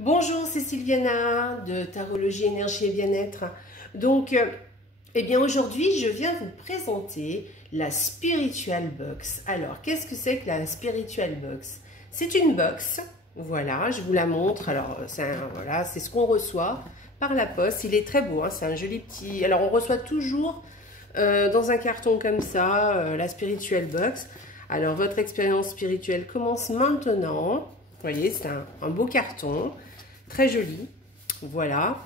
Bonjour, c'est Sylviana de Tarologie, Énergie et Bien-être. Donc, eh bien aujourd'hui, je viens vous présenter la Spiritual Box. Alors, qu'est-ce que c'est que la Spiritual Box? C'est une box, voilà, je vous la montre. Alors, voilà, c'est ce qu'on reçoit par la poste. Il est très beau, hein, c'est un joli petit... Alors, on reçoit toujours dans un carton comme ça, la Spiritual Box. Alors, votre expérience spirituelle commence maintenant. Vous voyez, c'est un beau carton, très joli, voilà.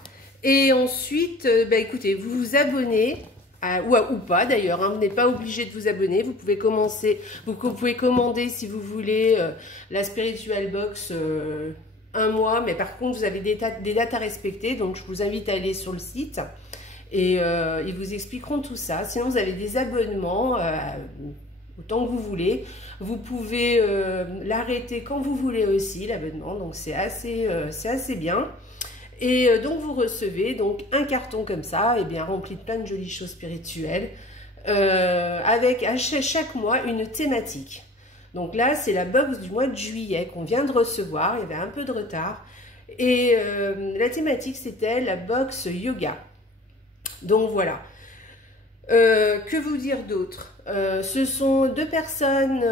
Et ensuite, écoutez, vous vous abonnez, ou pas d'ailleurs, hein, vous n'êtes pas obligé de vous abonner, vous pouvez commander si vous voulez la Spiritual Box un mois, mais par contre vous avez des dates à respecter, donc je vous invite à aller sur le site et ils vous expliqueront tout ça. Sinon vous avez des abonnements, autant que vous voulez. Vous pouvez l'arrêter quand vous voulez aussi, l'abonnement. Donc, c'est assez bien. Et donc, vous recevez donc un carton comme ça, et bien rempli de plein de jolies choses spirituelles, avec à chaque mois une thématique. Donc là, c'est la box du mois de juillet qu'on vient de recevoir. Il y avait un peu de retard. Et la thématique, c'était la box yoga. Donc, voilà. Que vous dire d'autre? Ce sont deux personnes,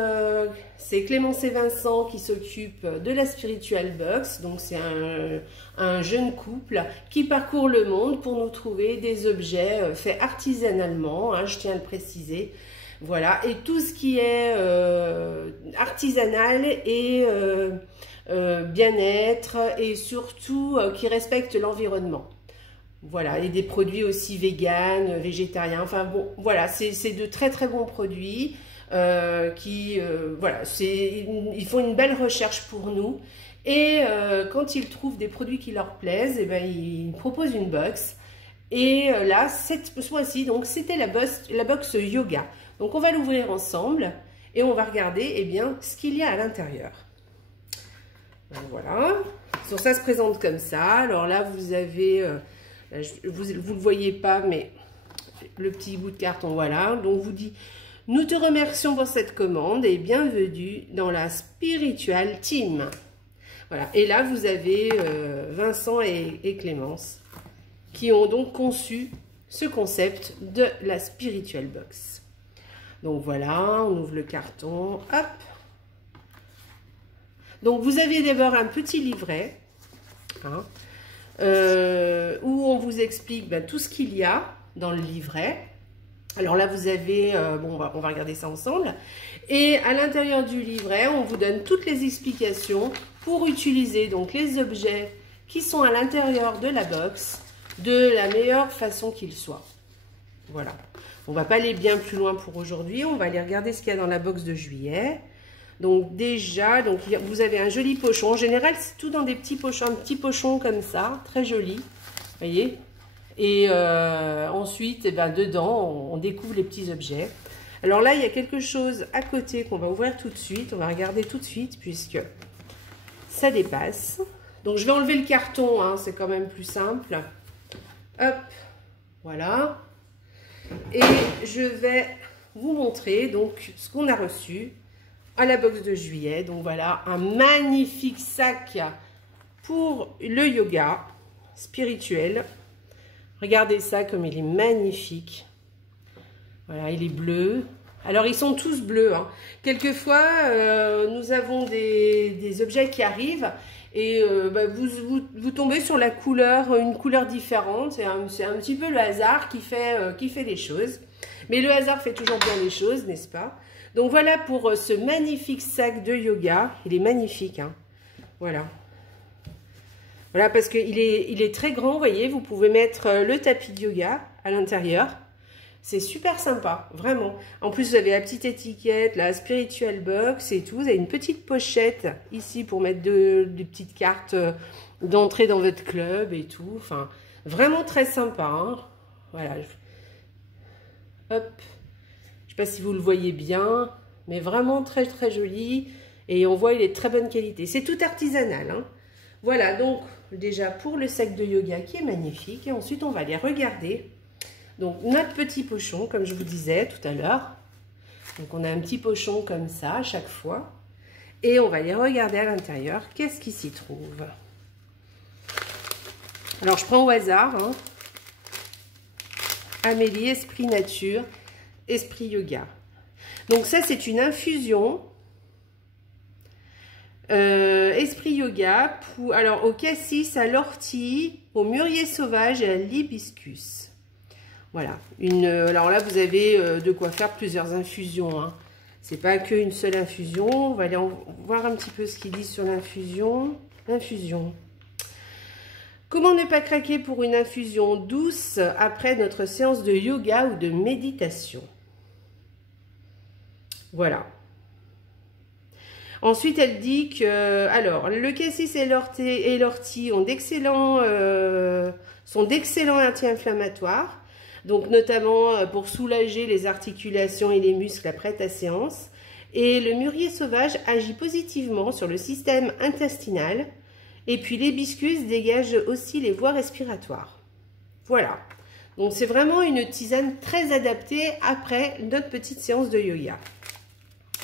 c'est Clémence et Vincent qui s'occupent de la Spiritual Box. Donc c'est un jeune couple qui parcourt le monde pour nous trouver des objets faits artisanalement, hein, je tiens à le préciser. Voilà, et tout ce qui est artisanal et bien-être et surtout qui respecte l'environnement. Voilà, et des produits aussi véganes, végétariens, enfin bon, voilà, c'est de très très bons produits voilà, ils font une belle recherche pour nous et quand ils trouvent des produits qui leur plaisent, et ben, ils proposent une box. Et là, ce mois-ci, donc c'était la box yoga. Donc on va l'ouvrir ensemble et on va regarder eh bien, ce qu'il y a à l'intérieur. Voilà, donc ça se présente comme ça. Alors là, vous avez... vous ne le voyez pas, mais le petit bout de carton, voilà. Donc, vous dit, nous te remercions pour cette commande et bienvenue dans la Spiritual Team. Voilà. Et là, vous avez Vincent et Clémence qui ont donc conçu ce concept de la Spiritual Box. Donc, voilà, on ouvre le carton, hop. Donc, vous avez d'abord un petit livret, hein, où on vous explique tout ce qu'il y a dans le livret. Alors là, vous avez, on va regarder ça ensemble. Et à l'intérieur du livret, on vous donne toutes les explications pour utiliser donc les objets qui sont à l'intérieur de la box de la meilleure façon qu'ils soient. Voilà. On va pas aller bien plus loin pour aujourd'hui. On va aller regarder ce qu'il y a dans la box de juillet. Donc déjà, donc vous avez un joli pochon. En général, c'est tout dans des petits pochons, un petit pochon comme ça, très joli, voyez. Et ensuite, dedans, on découvre les petits objets. Alors là, il y a quelque chose à côté qu'on va ouvrir tout de suite. On va regarder tout de suite puisque ça dépasse. Donc je vais enlever le carton, hein, c'est quand même plus simple. Hop, voilà. Et je vais vous montrer donc ce qu'on a reçu à la box de juillet. Donc voilà, un magnifique sac pour le yoga spirituel. Regardez ça comme il est magnifique. Voilà, il est bleu. Alors ils sont tous bleus, hein. Quelquefois nous avons des objets qui arrivent et vous tombez sur la couleur, une couleur différente. C'est un petit peu le hasard qui fait les choses. Mais le hasard fait toujours bien les choses, n'est-ce pas? Donc voilà pour ce magnifique sac de yoga. Il est magnifique, hein. Voilà. Voilà, parce qu'il est très grand, vous voyez. Vous pouvez mettre le tapis de yoga à l'intérieur. C'est super sympa, vraiment. En plus, vous avez la petite étiquette, la Spiritual Box et tout. Vous avez une petite pochette ici pour mettre des petites cartes d'entrée dans votre club et tout. Enfin, vraiment très sympa, hein. Voilà. Hop. Je ne sais pas si vous le voyez bien, mais vraiment très très joli. Et on voit il est de très bonne qualité. C'est tout artisanal, hein. Voilà, donc déjà pour le sac de yoga qui est magnifique. Et ensuite, on va aller regarder donc notre petit pochon, comme je vous disais tout à l'heure. Donc on a un petit pochon comme ça à chaque fois. Et on va aller regarder à l'intérieur qu'est-ce qui s'y trouve. Alors, je prends au hasard. Hein. Amélie, Esprit Nature, Esprit Yoga. Donc ça, c'est une infusion. Esprit Yoga, alors au cassis, à l'ortie, au mûrier sauvage et à l'hibiscus. Voilà. Alors là, vous avez de quoi faire plusieurs infusions. Hein. C'est pas qu'une seule infusion. On va aller voir un petit peu ce qu'il dit sur l'infusion. L'infusion. Comment ne pas craquer pour une infusion douce après notre séance de yoga ou de méditation? Voilà. Ensuite, elle dit que, alors, le cassis et l'ortie sont d'excellents anti-inflammatoires, donc notamment pour soulager les articulations et les muscles après ta séance. Et le mûrier sauvage agit positivement sur le système intestinal. Et puis l'hibiscus dégage aussi les voies respiratoires. Voilà. Donc c'est vraiment une tisane très adaptée après notre petite séance de yoga.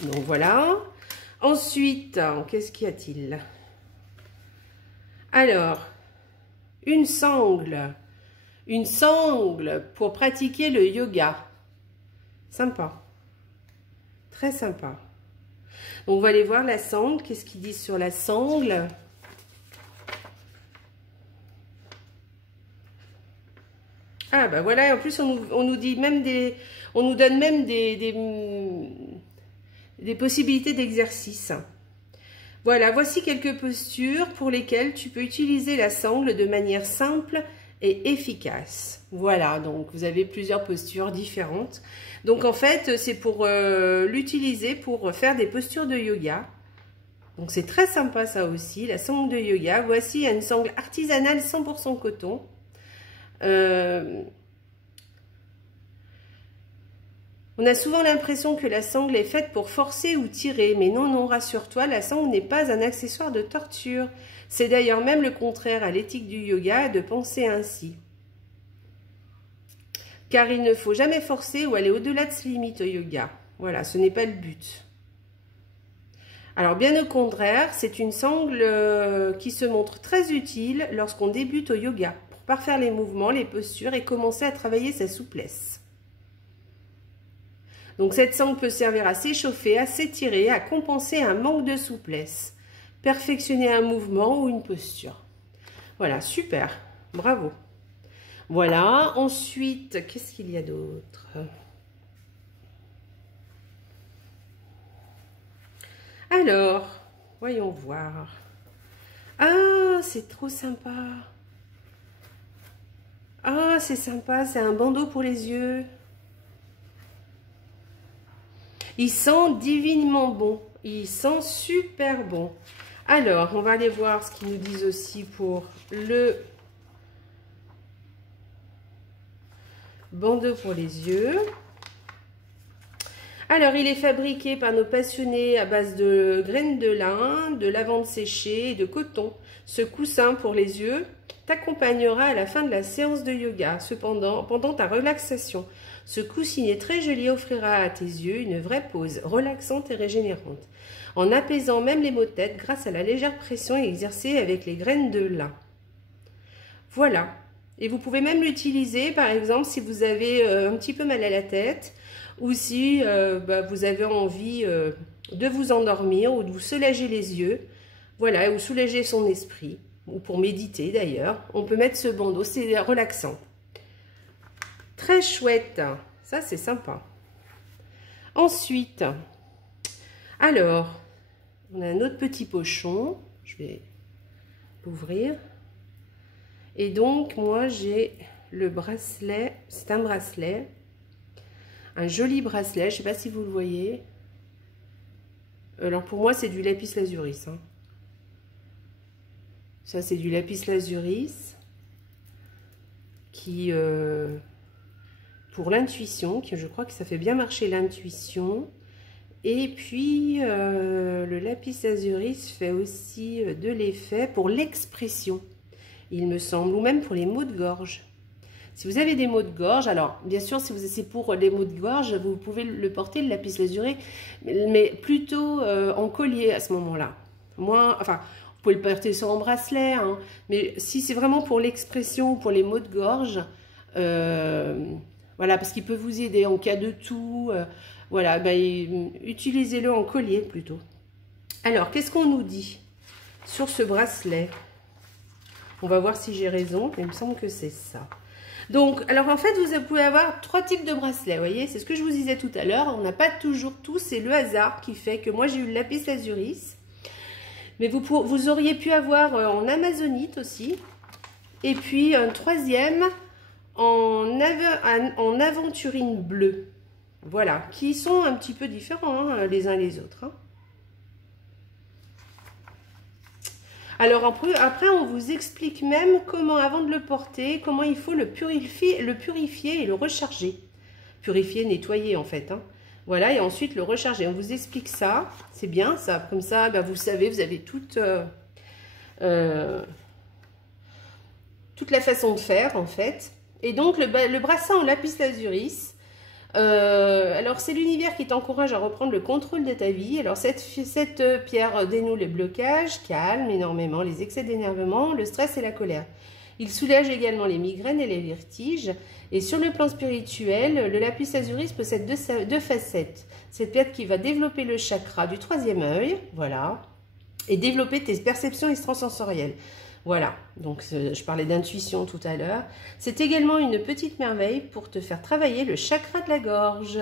Donc voilà. Ensuite, qu'est-ce qu'y a-t-il? Alors, une sangle. Une sangle pour pratiquer le yoga. Sympa. Très sympa. Donc on va aller voir la sangle. Qu'est-ce qu'ils disent sur la sangle? Ah bah voilà, en plus on nous dit même on nous donne même des possibilités d'exercice. Voilà, voici quelques postures pour lesquelles tu peux utiliser la sangle de manière simple et efficace. Voilà, donc vous avez plusieurs postures différentes. Donc en fait, c'est pour l'utiliser pour faire des postures de yoga. Donc c'est très sympa ça aussi, la sangle de yoga. Voici une sangle artisanale 100% coton. On a souvent l'impression que la sangle est faite pour forcer ou tirer, mais non, non, rassure-toi, la sangle n'est pas un accessoire de torture. C'est d'ailleurs même le contraire à l'éthique du yoga de penser ainsi. Car il ne faut jamais forcer ou aller au-delà de ses limites au yoga. Voilà, ce n'est pas le but. Alors bien au contraire, c'est une sangle qui se montre très utile lorsqu'on débute au yoga, pour parfaire les mouvements, les postures et commencer à travailler sa souplesse. Donc cette sangle peut servir à s'échauffer, à s'étirer, à compenser un manque de souplesse, perfectionner un mouvement ou une posture. Voilà, super, bravo. Voilà, ensuite, qu'est-ce qu'il y a d'autre ? Alors, voyons voir. Ah, c'est trop sympa. Ah, c'est sympa, c'est un bandeau pour les yeux. Il sent divinement bon. Il sent super bon. Alors, on va aller voir ce qu'ils nous disent aussi pour le bandeau pour les yeux. Alors, il est fabriqué par nos passionnés à base de graines de lin, de lavande séchée et de coton. Ce coussin pour les yeux t'accompagnera à la fin de la séance de yoga. Cependant, pendant ta relaxation, ce coussinet très joli offrira à tes yeux une vraie pause relaxante et régénérante, en apaisant même les maux de tête grâce à la légère pression exercée avec les graines de lin. Voilà. Et vous pouvez même l'utiliser, par exemple, si vous avez un petit peu mal à la tête, ou si vous avez envie de vous endormir ou de vous soulager les yeux, voilà, ou soulager son esprit, ou pour méditer d'ailleurs, on peut mettre ce bandeau, c'est relaxant. Très chouette, ça c'est sympa. Ensuite, alors, on a un autre petit pochon, je vais l'ouvrir. Et donc, moi j'ai le bracelet, c'est un bracelet. Un joli bracelet, je ne sais pas si vous le voyez. Alors pour moi, c'est du lapis lazuli. Hein. Ça, c'est du lapis lazuli qui, pour l'intuition, je crois que ça fait bien marcher l'intuition. Et puis, le lapis lazuli fait aussi de l'effet pour l'expression, il me semble, ou même pour les maux de gorge. Si vous avez des maux de gorge, alors bien sûr, si c'est pour les maux de gorge, vous pouvez le porter, le lapis lazuli, mais plutôt en collier à ce moment-là. Moi, enfin, Vous pouvez le porter sur un bracelet, hein, mais si c'est vraiment pour l'expression, pour les maux de gorge, voilà, parce qu'il peut vous aider en cas de toux, voilà, ben, utilisez-le en collier plutôt. Alors, qu'est-ce qu'on nous dit sur ce bracelet? On va voir si j'ai raison, il me semble que c'est ça. Donc, alors en fait, vous pouvez avoir 3 types de bracelets, vous voyez, c'est ce que je vous disais tout à l'heure, on n'a pas toujours tout, c'est le hasard qui fait que moi j'ai eu le lapis lazuli, mais vous auriez pu avoir en amazonite aussi, et puis un troisième en aventurine bleue, voilà, qui sont un petit peu différents hein, les uns les autres. Hein. Alors après, on vous explique même comment, avant de le porter, comment il faut le purifier et le recharger. Purifier, nettoyer en fait. Hein. Voilà, et ensuite le recharger. On vous explique ça, c'est bien ça. Comme ça, ben, vous savez, vous avez toute la façon de faire en fait. Et donc le bracelet en lapis lazuli. Alors c'est l'univers qui t'encourage à reprendre le contrôle de ta vie. Alors cette pierre dénoue les blocages, calme énormément les excès d'énervement, le stress et la colère. Il soulage également les migraines et les vertiges. Et sur le plan spirituel, le lapis lazuli possède deux facettes. Cette pierre qui va développer le chakra du 3e œil, voilà, et développer tes perceptions extrasensorielles. Voilà, donc je parlais d'intuition tout à l'heure. C'est également une petite merveille pour te faire travailler le chakra de la gorge.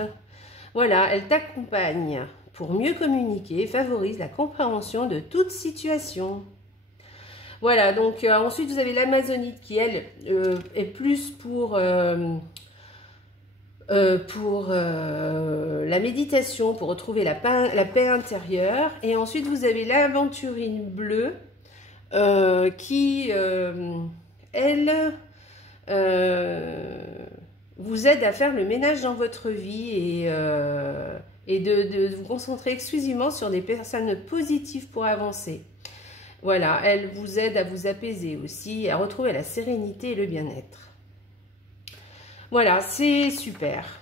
Voilà, elle t'accompagne pour mieux communiquer et favorise la compréhension de toute situation. Voilà, donc ensuite vous avez l'amazonite qui, elle, est plus pour la méditation, pour retrouver la paix intérieure. Et ensuite vous avez l'aventurine bleue, qui, elle, vous aide à faire le ménage dans votre vie et de vous concentrer exclusivement sur des personnes positives pour avancer. Voilà, elle vous aide à vous apaiser aussi, à retrouver la sérénité et le bien-être. Voilà, c'est super.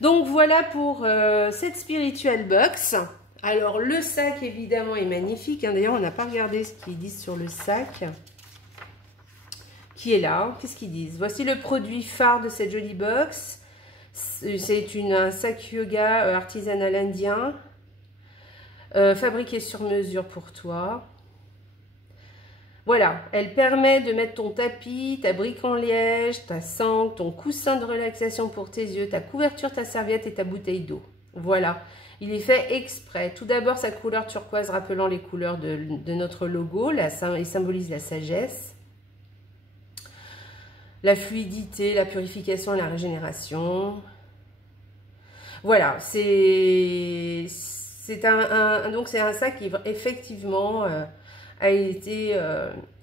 Donc voilà pour cette spiritual box. Alors, le sac, évidemment, est magnifique. Hein. D'ailleurs, on n'a pas regardé ce qu'ils disent sur le sac. Qui est là. Qu'est-ce qu'ils disent? Voici le produit phare de cette jolie box. C'est un sac yoga artisanal indien. Fabriqué sur mesure pour toi. Voilà, elle permet de mettre ton tapis, ta brique en liège, ta sangle, ton coussin de relaxation pour tes yeux, ta couverture, ta serviette et ta bouteille d'eau. Voilà. Il est fait exprès. Tout d'abord, sa couleur turquoise rappelant les couleurs de notre logo. Il symbolise la sagesse, la fluidité, la purification et la régénération. Voilà, c'est un sac qui effectivement a été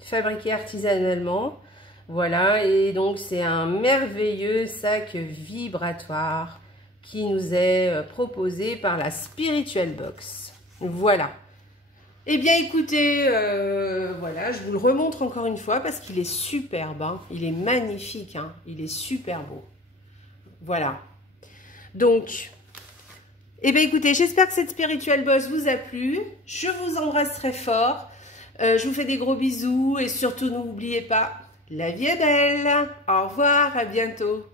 fabriqué artisanalement. Voilà, et donc c'est un merveilleux sac vibratoire qui nous est proposé par la Spiritual Box. Voilà. Eh bien, écoutez, voilà, je vous le remontre encore une fois parce qu'il est superbe. Hein. Il est magnifique. Hein. Il est super beau. Voilà. Donc, eh bien, écoutez, j'espère que cette Spiritual Box vous a plu. Je vous embrasse très fort. Je vous fais des gros bisous et surtout, n'oubliez pas, la vie est belle. Au revoir, à bientôt.